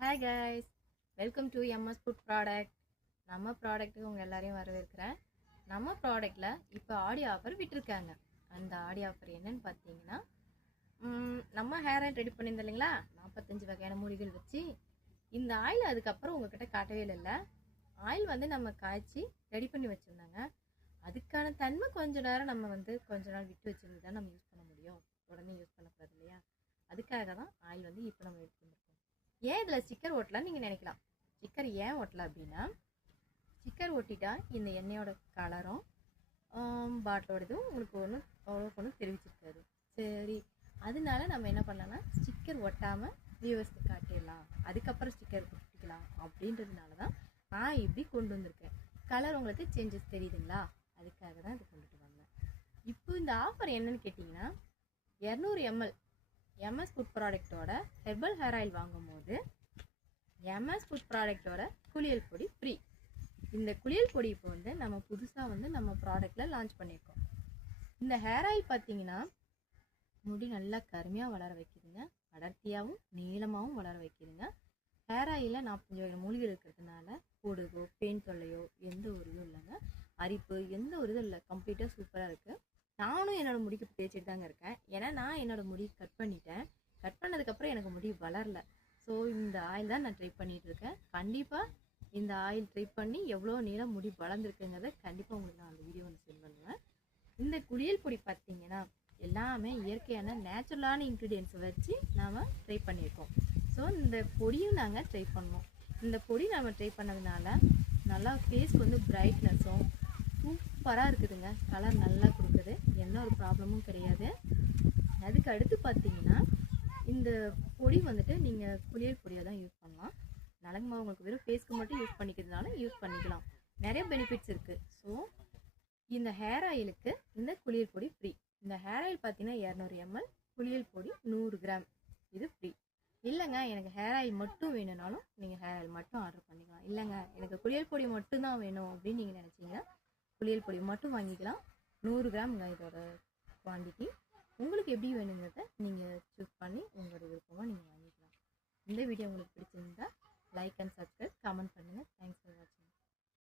Hi guys, welcome to MS food product. நம்ம ப்ராடக்ட்டுக்கு உங்கள் எல்லாரையும் வரவேற்கிறேன். நம்ம ப்ராடக்டில் இப்போ ஆடி ஆஃபர் விட்டுருக்காங்க. அந்த ஆடி ஆஃபர் என்னன்னு பார்த்தீங்கன்னா, நம்ம ஹேர் ஆயில் ரெடி பண்ணியிருந்தோம் இல்லைங்களா, 45 வகையான மூலிகள் வச்சு. இந்த ஆயில் அதுக்கப்புறம் உங்ககிட்ட காட்டவே இல்லை. ஆயில் வந்து நம்ம காய்ச்சி ரெடி பண்ணி வச்சுருந்தாங்க. அதுக்கான தன்மை கொஞ்ச நேரம் நம்ம கொஞ்ச நாள் விட்டு வச்சுருந்து தான் நம்ம யூஸ் பண்ண முடியும். உடனே யூஸ் பண்ணக்கூடாது இல்லையா? அதுக்காக தான் ஆயில் வந்து இப்போ நம்ம எடுத்து வந்திருக்கோம். ஏன் இதில் ஸ்டிக்கர் ஒட்டலான்னு நீங்கள் நினைக்கலாம். ஸ்டிக்கர் ஏன் ஒட்டலை அப்படின்னா, ஸ்டிக்கர் ஒட்டிட்டா இந்த எண்ணெயோட கலரும் பாட்டிலோடதும் உங்களுக்கு ஒன்றும் தெரிவிச்சிருக்காது. சரி, அதனால நம்ம என்ன பண்ணலாம்னா ஸ்டிக்கர் ஒட்டாமல் வியூவர்ஸ்க்கு காட்டிடலாம், அதுக்கப்புறம் ஸ்டிக்கர் ஒட்டிக்கலாம் அப்படின்றதுனால தான் நான் இப்படி கொண்டு வந்திருக்கேன். கலர் உங்களுக்கு சேஞ்சஸ் தெரியுதுங்களா? அதுக்காக தான் இது கொண்டுட்டு வந்தேன். இப்போ இந்த ஆஃபர் என்னன்னு கேட்டிங்கன்னா, 200 ml எம்எஸ் ஃபுட் ப்ராடக்டோட ஹெர்பல் ஹேர் ஆயில் வாங்கும்போது எம்எஸ் ஃபுட் ப்ராடக்டோட குளியல் பொடி ஃப்ரீ. இந்த குளியல் பொடி இப்போ நம்ம புதுசாக நம்ம ப்ராடக்டில் லான்ச் பண்ணியிருக்கோம். இந்த ஹேர் ஆயில் பார்த்தீங்கன்னா முடி நல்லா கருமையாக வளர வைக்கிதுங்க, அடர்த்தியாகவும் நீளமாகவும் வளர வைக்கிதுங்க. ஹேர் ஆயிலில் 45 வகை மூலிகை இருக்கிறதுனால பொடுகோ பெயின் தொல்லையோ எந்த ஒரு இதுவும் இல்லைங்க, அரிப்பு எந்த ஒரு இதுவும் இல்லை, கம்ப்ளீட்டாக சூப்பராக இருக்குது. நானும் என்னோடய முடிக்கு தேய்ச்சிட்டு தாங்க இருக்கேன். ஏன்னா நான் என்னோடய முடி கட் பண்ணிட்டேன். கட் பண்ணதுக்கப்புறம் எனக்கு முடி வளரல. ஸோ இந்த ஆயில் தான் நான் ட்ரை பண்ணிகிட்டு இருக்கேன். கண்டிப்பாக இந்த ஆயில் ட்ரை பண்ணி எவ்வளோ நீளம் முடி வளர்ந்துருக்குங்கிறத கண்டிப்பாக உங்களுக்கு நான் அந்த வீடியோ சென்ட் பண்ணுவேன். இந்த குளியல் பொடி பார்த்தீங்கன்னா எல்லாமே இயற்கையான நேச்சுரலான இன்க்ரீடியன்ஸை வச்சு நாம் ட்ரை பண்ணியிருக்கோம். ஸோ இந்த பொடியும் நாங்கள் ட்ரை பண்ணோம். இந்த பொடி நம்ம ட்ரை பண்ணதுனால நல்லா ஃபேஸ்க்கு பிரைட்னஸும் சூப்பராக இருக்குதுங்க. கலர் நல்லா கொடுக்குது, எந்த ஒரு ப்ராப்ளமும் கிடையாது. அதுக்கு அடுத்து பார்த்தீங்கன்னா இந்த பொடி நீங்கள் குளியல் பொடியாக தான் யூஸ் பண்ணலாம். நலங்கு மாவு உங்களுக்கு வெறும் ஃபேஸ்க்கு மட்டும் யூஸ் பண்ணிக்கிறதுனால யூஸ் பண்ணிக்கலாம். நிறைய பெனிஃபிட்ஸ் இருக்குது. ஸோ இந்த ஹேர் ஆயிலுக்கு இந்த குளியல் பொடி ஃப்ரீ. இந்த ஹேர் ஆயில் பார்த்தீங்கன்னா 200 ml, குளியல் பொடி 100 கிராம், இது ஃப்ரீ. இல்லைங்க எனக்கு ஹேர் ஆயில் மட்டும் வேணும்னாலும் நீங்கள் ஹேர் ஆயில் மட்டும் ஆர்டர் பண்ணிக்கலாம். இல்லைங்க எனக்கு குளியல் பொடி மட்டும்தான் வேணும் அப்படின்னு நீங்கள் நினச்சிங்கன்னா குளியல் பொடி மட்டும் வாங்கிக்கலாம். 100 கிராம்ங்க இதோட குவான்டிட்டி. உங்களுக்கு எப்படி வேணுங்கிறத நீங்கள் சூஸ் பண்ணி உங்களோட விருப்பமாக நீங்கள் வாங்கிக்கலாம். இந்த வீடியோ உங்களுக்கு பிடிச்சிருந்தா லைக் அண்ட் சப்ஸ்கிரைப், கமெண்ட் பண்ணுங்கள். தேங்க்ஸ் ஃபார் வாட்சிங்.